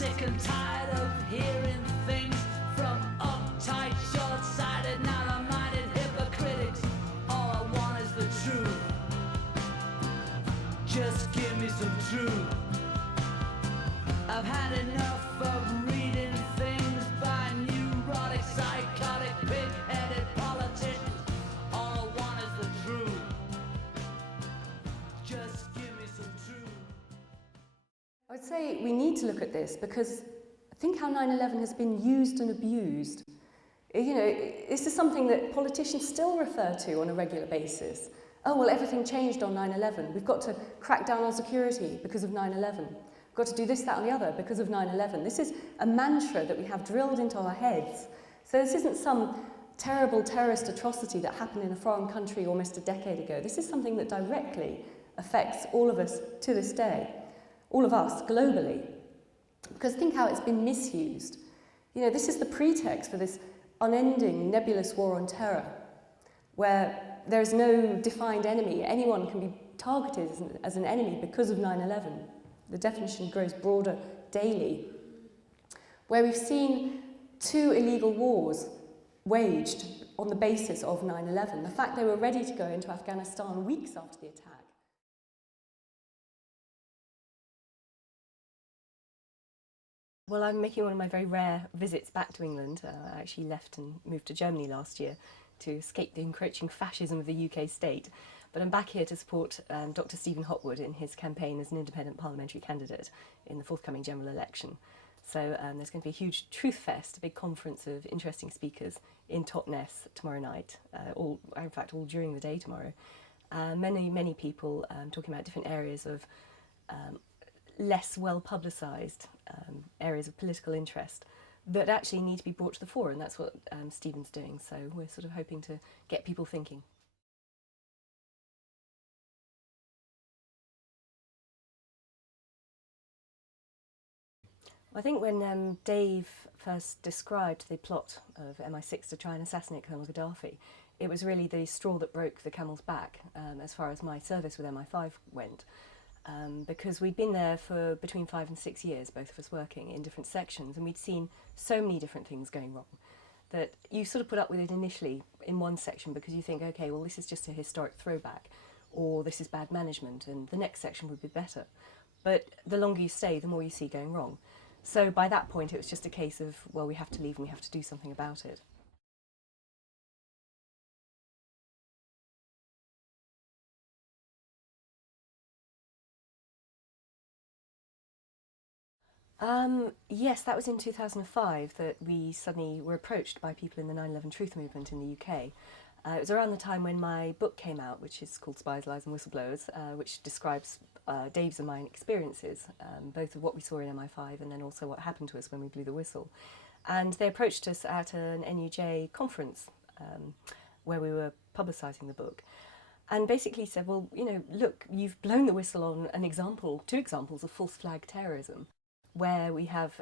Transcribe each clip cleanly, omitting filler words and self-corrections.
sick and tired of hearing things from uptight, short-sighted, narrow-minded hypocritics. All I want is the truth. Just give me some truth. I've had enough of reading things by neurotic, psychotic, pig-headed politicians. All I want is the truth. Just give me some truth. I would say we need to look at this because think how 9/11 has been used and abused. You know, this is something that politicians still refer to on a regular basis. Oh, well, everything changed on 9/11. We've got to crack down on security because of 9/11. We've got to do this, that and the other because of 9/11. This is a mantra that we have drilled into our heads. So this isn't some terrible terrorist atrocity that happened in a foreign country almost a decade ago. This is something that directly affects all of us to this day, all of us globally. Because think how it's been misused. You know, this is the pretext for this unending nebulous war on terror, where there is no defined enemy. Anyone can be targeted as an enemy because of 9/11. The definition grows broader daily. Where we've seen 2 illegal wars waged on the basis of 9/11. The fact they were ready to go into Afghanistan weeks after the attack. Well, I'm making one of my very rare visits back to England. I actually left and moved to Germany last year to escape the encroaching fascism of the UK state. But I'm back here to support Dr. Stephen Hopwood in his campaign as an independent parliamentary candidate in the forthcoming general election. So there's going to be a huge Truth Fest, a big conference of interesting speakers in Totnes tomorrow night, in fact all during the day tomorrow. Many people talking about different areas of less well publicised areas of political interest that actually need to be brought to the fore, and that's what Stephen's doing. So we're sort of hoping to get people thinking. I think when Dave first described the plot of MI6 to try and assassinate Colonel Gaddafi, it was really the straw that broke the camel's back as far as my service with MI5 went. Because we'd been there for between 5 and 6 years, both of us working in different sections, and we'd seen so many different things going wrong that you sort of put up with it initially in one section because you think, okay, well, this is just a historic throwback, or this is bad management, and the next section would be better. But the longer you stay, the more you see going wrong. So by that point, it was just a case of, well, we have to leave and we have to do something about it. Yes, that was in 2005 that we suddenly were approached by people in the 9/11 Truth movement in the UK. It was around the time when my book came out, which is called Spies, Lies and Whistleblowers, which describes Dave's and mine experiences, both of what we saw in MI5 and then also what happened to us when we blew the whistle. And they approached us at an NUJ conference where we were publicising the book. And basically said, well, you know, look, you've blown the whistle on two examples of false flag terrorism, where we have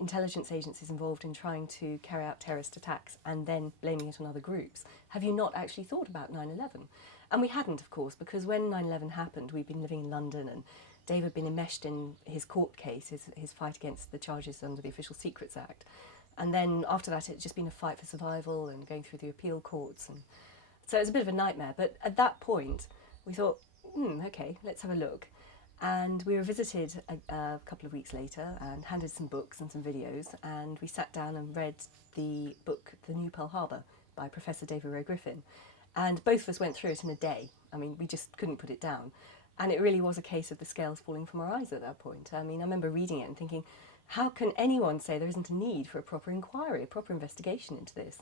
intelligence agencies involved in trying to carry out terrorist attacks and then blaming it on other groups. Have you not actually thought about 9/11? And we hadn't, of course, because when 9/11 happened, we'd been living in London and Dave had been enmeshed in his court case, his fight against the charges under the Official Secrets Act. And then after that, it's just been a fight for survival and going through the appeal courts. And so it was a bit of a nightmare. But at that point, we thought, okay, let's have a look. And we were visited a couple of weeks later and handed some books and some videos, and we sat down and read the book The New Pearl Harbor by Professor David Ray Griffin. And both of us went through it in a day. I mean, we just couldn't put it down. And it really was a case of the scales falling from our eyes at that point. I mean, I remember reading it and thinking, how can anyone say there isn't a need for a proper inquiry, a proper investigation into this?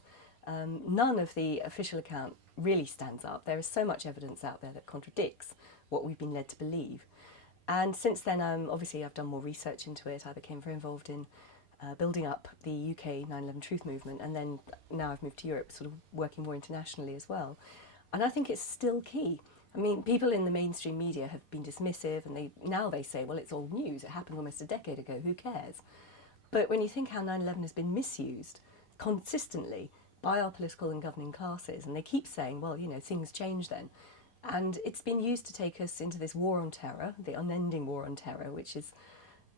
None of the official account really stands up. There is so much evidence out there that contradicts what we've been led to believe. And since then, obviously, I've done more research into it. I became very involved in building up the UK 9/11 Truth movement, and then now I've moved to Europe, sort of working more internationally as well. And I think it's still key. I mean, people in the mainstream media have been dismissive, and now they say, well, it's old news. It happened almost a decade ago. Who cares? But when you think how 9/11 has been misused consistently by our political and governing classes, and they keep saying, well, you know, things change then. And it's been used to take us into this war on terror, the unending war on terror, which is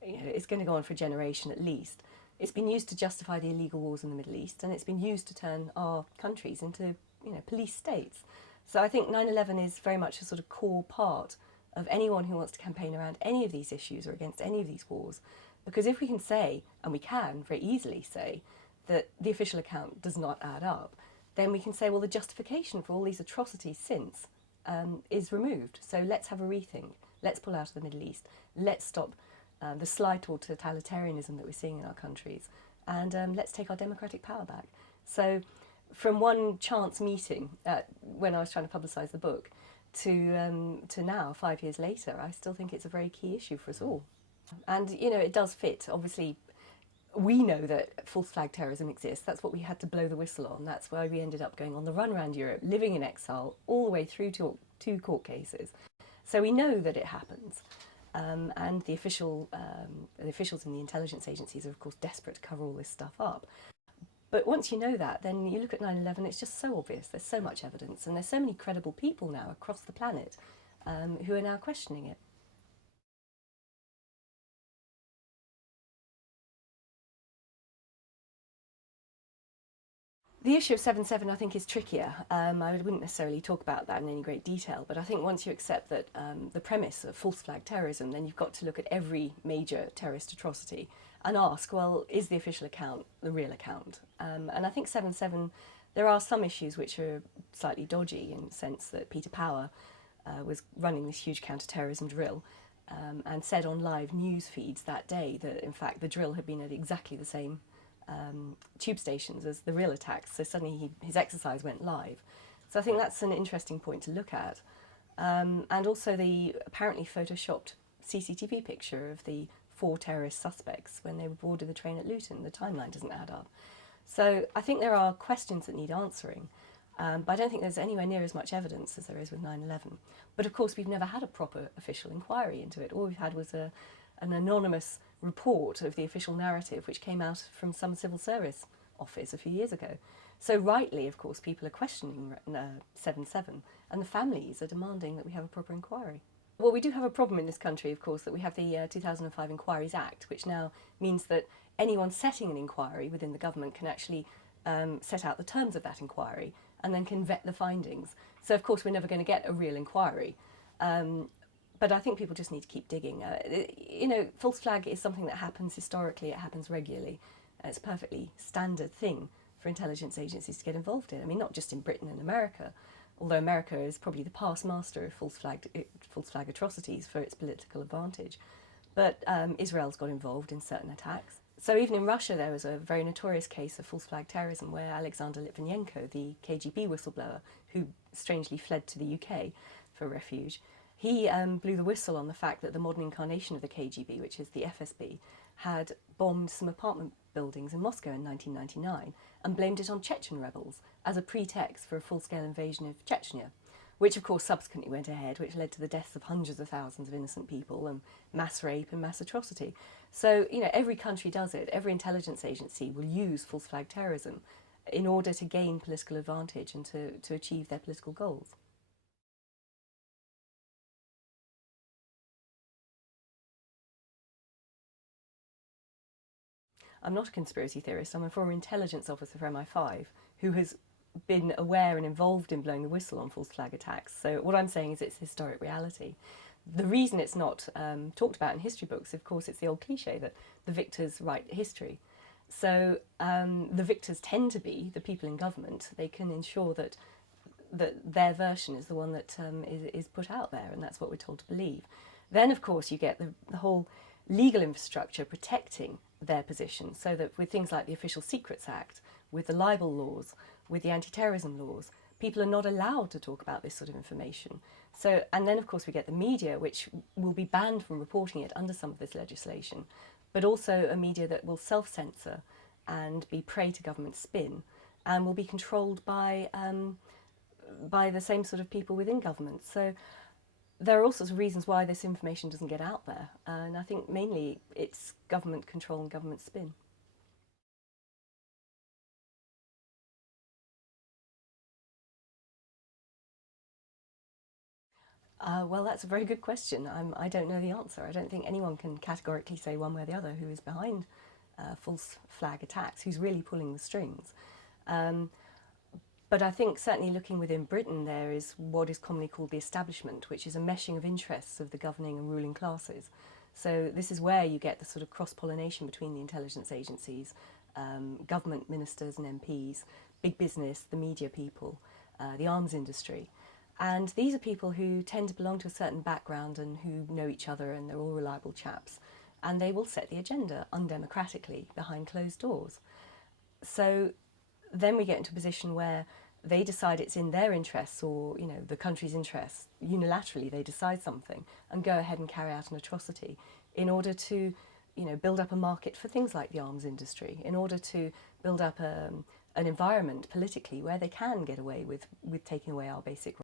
it's going to go on for a generation at least. It's been used to justify the illegal wars in the Middle East, and it's been used to turn our countries into, police states. So I think 9/11 is very much a sort of core part of anyone who wants to campaign around any of these issues or against any of these wars. Because if we can say, and we can very easily say, that the official account does not add up, then we can say, well, the justification for all these atrocities since is removed. So let's have a rethink. Let's pull out of the Middle East. Let's stop the slide toward totalitarianism that we're seeing in our countries. And let's take our democratic power back. So from one chance meeting when I was trying to publicise the book to now, 5 years later, I still think it's a very key issue for us all. And, it does fit. Obviously, we know that false flag terrorism exists. That's what we had to blow the whistle on. That's why we ended up going on the run around Europe, living in exile, all the way through to 2 court cases. So we know that it happens. And the officials in the intelligence agencies are, of course, desperate to cover all this stuff up. But once you know that, then you look at 9/11, it's just so obvious. There's so much evidence, and there's so many credible people now across the planet who are now questioning it. The issue of 7/7, I think, is trickier. I wouldn't necessarily talk about that in any great detail, but I think once you accept that the premise of false flag terrorism, then you've got to look at every major terrorist atrocity and ask, well, is the official account the real account? And I think 7/7, there are some issues which are slightly dodgy in the sense that Peter Power was running this huge counter-terrorism drill and said on live news feeds that day that, in fact, the drill had been at exactly the same tube stations as the real attacks, so suddenly his exercise went live. So I think that's an interesting point to look at. And also the apparently photoshopped CCTV picture of the 4 terrorist suspects when they boarded the train at Luton. The timeline doesn't add up. So I think there are questions that need answering, but I don't think there's anywhere near as much evidence as there is with 9/11. But of course we've never had a proper official inquiry into it. All we've had was an anonymous report of the official narrative which came out from some civil service office a few years ago. So rightly, of course, people are questioning 7/7 and the families are demanding that we have a proper inquiry. Well, we do have a problem in this country, of course, that we have the 2005 Inquiries Act, which now means that anyone setting an inquiry within the government can actually set out the terms of that inquiry and then can vet the findings. So, of course, we're never going to get a real inquiry. But I think people just need to keep digging. False flag is something that happens historically, it happens regularly. It's a perfectly standard thing for intelligence agencies to get involved in. I mean, not just in Britain and America, although America is probably the past master of false flag atrocities for its political advantage. But Israel's got involved in certain attacks. So even in Russia, there was a very notorious case of false flag terrorism where Alexander Litvinenko, the KGB whistleblower, who strangely fled to the UK for refuge, he blew the whistle on the fact that the modern incarnation of the KGB, which is the FSB, had bombed some apartment buildings in Moscow in 1999 and blamed it on Chechen rebels as a pretext for a full-scale invasion of Chechnya, which of course subsequently went ahead, which led to the deaths of hundreds of thousands of innocent people and mass rape and mass atrocity. So, every country does it. Every intelligence agency will use false flag terrorism in order to gain political advantage and to achieve their political goals. I'm not a conspiracy theorist, I'm a former intelligence officer for MI5 who has been aware and involved in blowing the whistle on false flag attacks. So what I'm saying is it's historic reality. The reason it's not talked about in history books, of course, it's the old cliche that the victors write history. So the victors tend to be the people in government. They can ensure that their version is the one that is put out there, and that's what we're told to believe. Then, of course, you get the whole legal infrastructure protecting their position, so that with things like the Official Secrets Act, with the libel laws, with the anti-terrorism laws, people are not allowed to talk about this sort of information. So, and then of course we get the media, which will be banned from reporting it under some of this legislation, but also a media that will self-censor and be prey to government spin and will be controlled by the same sort of people within government. So there are all sorts of reasons why this information doesn't get out there, and I think mainly it's government control and government spin. Well, that's a very good question. I don't know the answer. I don't think anyone can categorically say one way or the other who is behind false flag attacks, who's really pulling the strings. But I think certainly looking within Britain, there is what is commonly called the establishment, which is a meshing of interests of the governing and ruling classes. So this is where you get the sort of cross-pollination between the intelligence agencies, government ministers and MPs, big business, the media people, the arms industry. And these are people who tend to belong to a certain background and who know each other, and they're all reliable chaps. And they will set the agenda undemocratically behind closed doors. So then we get into a position where they decide it's in their interests, or the country's interests, unilaterally they decide something and go ahead and carry out an atrocity in order to build up a market for things like the arms industry, in order to build up an environment politically where they can get away with taking away our basic